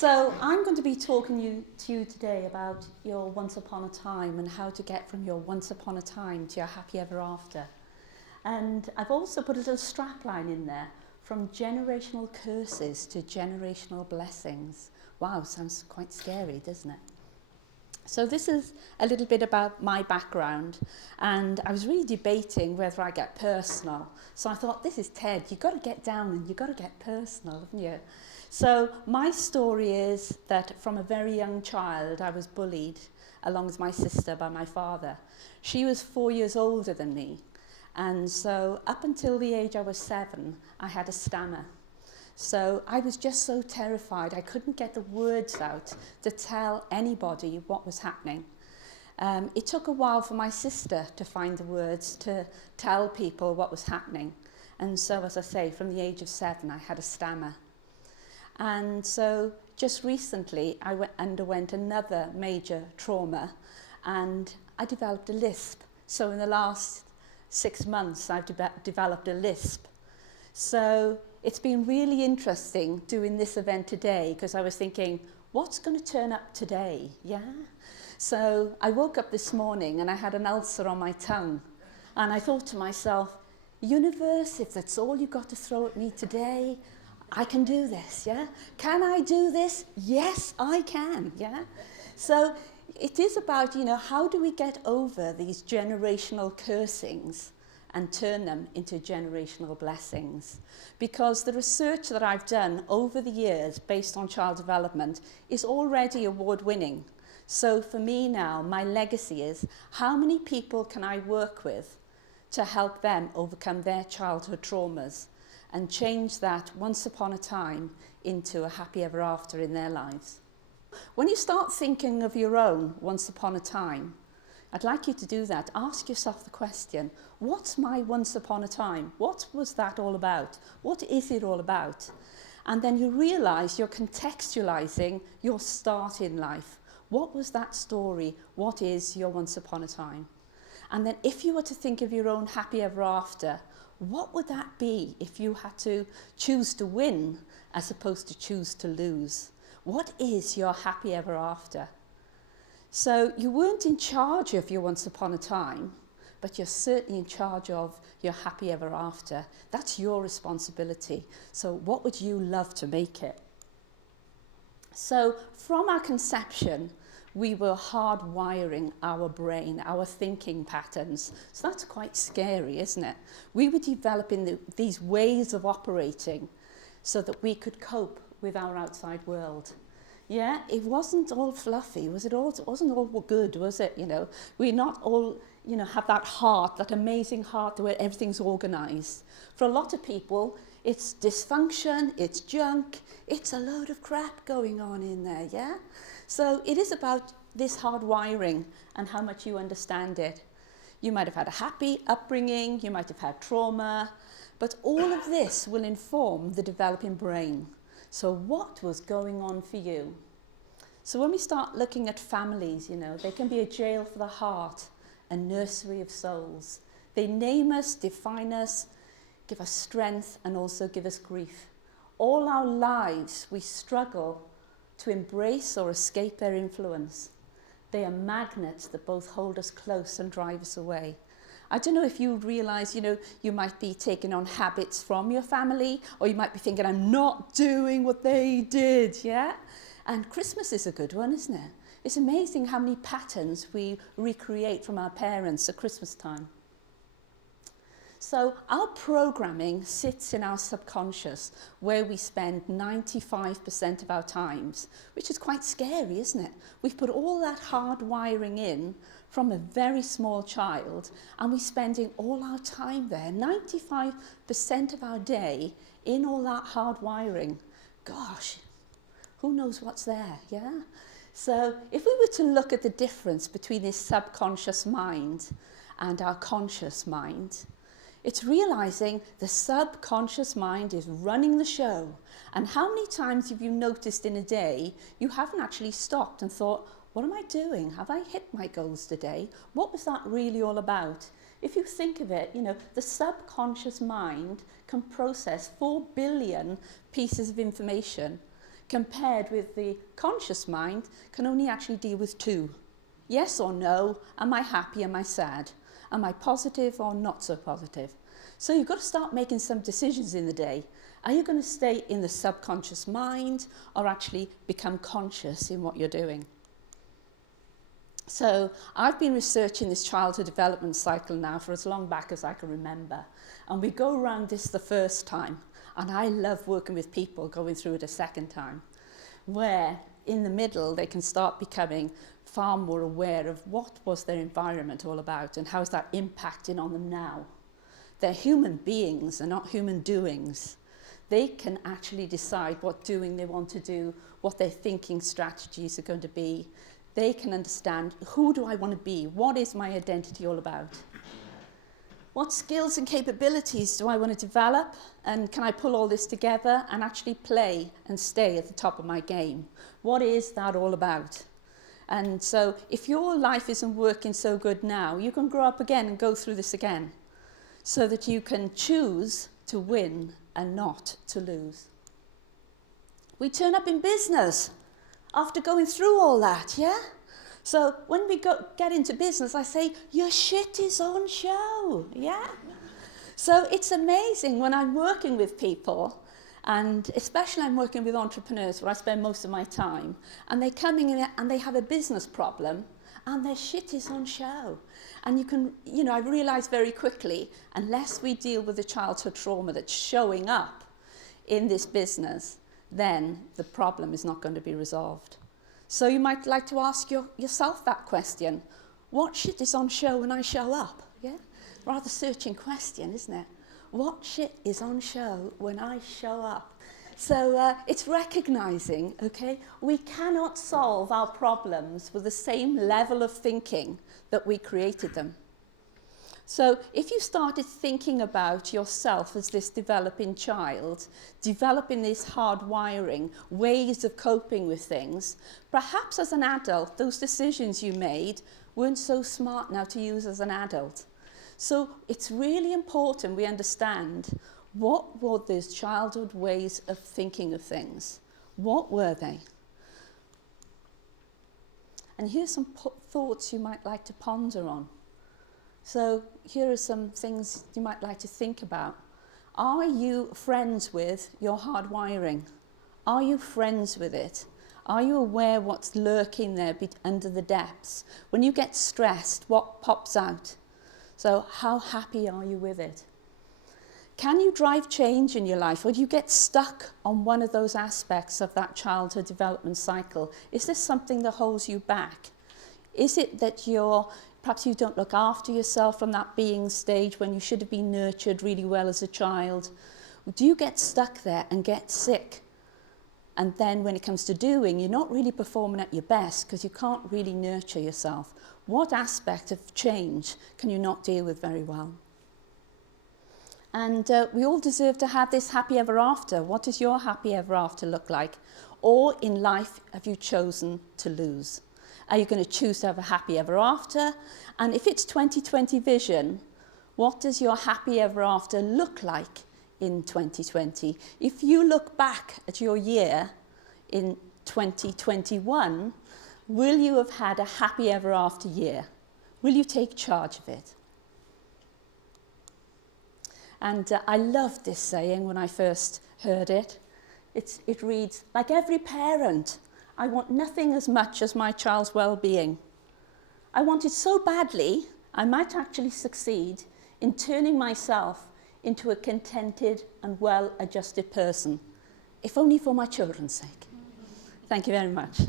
So I'm going to be talking to you today about your once upon a time and how to get from your once upon a time to your happy ever after. And I've also put a little strapline in there, from generational curses to generational blessings. Wow, sounds quite scary, doesn't it? So this is a little bit about my background, and I was really debating whether I get personal. So I thought, this is TED, you've got to get down and you've got to get personal, haven't you? So my story is that from a very young child, I was bullied, along with my sister, by my father. She was 4 years older than me, and so up until the age I was 7, I had a stammer. So I was just so terrified, I couldn't get the words out to tell anybody what was happening. It took a while for my sister to find the words to tell people what was happening. And so, as I say, from the age of 7, I had a stammer. And so just recently, I underwent another major trauma, and I developed a lisp. So in the last 6 months, I've developed a lisp. So it's been really interesting doing this event today, because I was thinking, what's going to turn up today? Yeah. So I woke up this morning and I had an ulcer on my tongue. And I thought to myself, universe, if that's all you've got to throw at me today, I can do this, yeah? Can I do this? Yes, I can, yeah? So it is about, how do we get over these generational cursings and turn them into generational blessings? Because the research that I've done over the years based on child development is already award-winning. So for me now, my legacy is, how many people can I work with to help them overcome their childhood traumas and change that once upon a time into a happy ever after in their lives? When you start thinking of your own once upon a time, I'd like you to do that. Ask yourself the question, what's my once upon a time? What was that all about? What is it all about? And then you realise you're contextualising your start in life. What was that story? What is your once upon a time? And then if you were to think of your own happy ever after, what would that be if you had to choose to win as opposed to choose to lose? What is your happy ever after? So you weren't in charge of your once upon a time, but you're certainly in charge of your happy ever after. That's your responsibility. So what would you love to make it? So from our conception, we were hardwiring our brain, our thinking patterns. So that's quite scary, isn't it? We were developing these ways of operating so that we could cope with our outside world. Yeah, it wasn't all fluffy, was it all? It wasn't all good, was it? We're not all, have that heart, that amazing heart where everything's organised. For a lot of people, it's dysfunction, it's junk, it's a load of crap going on in there, yeah? So it is about this hardwiring and how much you understand it. You might have had a happy upbringing, you might have had trauma, but all of this will inform the developing brain. So what was going on for you? So when we start looking at families, they can be a jail for the heart, a nursery of souls. They name us, define us, give us strength, and also give us grief. All our lives, we struggle to embrace or escape their influence. They are magnets that both hold us close and drive us away. I don't know if you realise, you might be taking on habits from your family, or you might be thinking, I'm not doing what they did, yeah? And Christmas is a good one, isn't it? It's amazing how many patterns we recreate from our parents at Christmas time. So our programming sits in our subconscious, where we spend 95% of our times, which is quite scary, isn't it? We've put all that hard wiring in from a very small child, and we're spending all our time there, 95% of our day in all that hard wiring. Gosh, who knows what's there, yeah? So if we were to look at the difference between this subconscious mind and our conscious mind, it's realising the subconscious mind is running the show. And how many times have you noticed in a day you haven't actually stopped and thought, what am I doing? Have I hit my goals today? What was that really all about? If you think of it, the subconscious mind can process 4 billion pieces of information. compared with the conscious mind, can only actually deal with 2. Yes or no, am I happy, am I sad? Am I positive or not so positive? So you've got to start making some decisions in the day. Are you going to stay in the subconscious mind or actually become conscious in what you're doing? So I've been researching this childhood development cycle now for as long back as I can remember. And we go around this the first time. And I love working with people going through it a second time, where in the middle they can start becoming far more aware of what was their environment all about and how is that impacting on them now. They're human beings, they're not human doings. They can actually decide what doing they want to do, what their thinking strategies are going to be. They can understand, who do I want to be? What is my identity all about? What skills and capabilities do I want to develop? And can I pull all this together and actually play and stay at the top of my game? What is that all about? And so if your life isn't working so good now, you can grow up again and go through this again so that you can choose to win and not to lose. We turn up in business after going through all that, yeah? So when we get into business, I say, your shit is on show, yeah? So it's amazing when I'm working with people, and especially I'm working with entrepreneurs where I spend most of my time, and they come in and they have a business problem, and their shit is on show. And you can, I realize very quickly, unless we deal with the childhood trauma that's showing up in this business, then the problem is not going to be resolved. So you might like to ask yourself that question. What shit is on show when I show up? Yeah? Rather searching question, isn't it? What shit is on show when I show up? So it's recognizing, okay, we cannot solve our problems with the same level of thinking that we created them. So if you started thinking about yourself as this developing child, developing this hardwiring, ways of coping with things, perhaps as an adult, those decisions you made weren't so smart now to use as an adult. So it's really important we understand what were those childhood ways of thinking of things. What were they? And here's some thoughts you might like to ponder on. So here are some things you might like to think about. Are you friends with your hardwiring? Are you friends with it? Are you aware what's lurking there under the depths? When you get stressed, what pops out? So how happy are you with it? Can you drive change in your life, or do you get stuck on one of those aspects of that childhood development cycle? Is this something that holds you back? Is it that perhaps you don't look after yourself from that being stage when you should have been nurtured really well as a child? Do you get stuck there and get sick? And then when it comes to doing, you're not really performing at your best because you can't really nurture yourself. What aspect of change can you not deal with very well? And we all deserve to have this happy ever after. What does your happy ever after look like? Or in life have you chosen to lose? Are you going to choose to have a happy ever after? And if it's 2020 vision, what does your happy ever after look like in 2020? If you look back at your year in 2021, will you have had a happy ever after year? Will you take charge of it? And I loved this saying when I first heard it. It reads, like every parent, I want nothing as much as my child's well-being. I want it so badly, I might actually succeed in turning myself into a contented and well-adjusted person, if only for my children's sake. Thank you very much.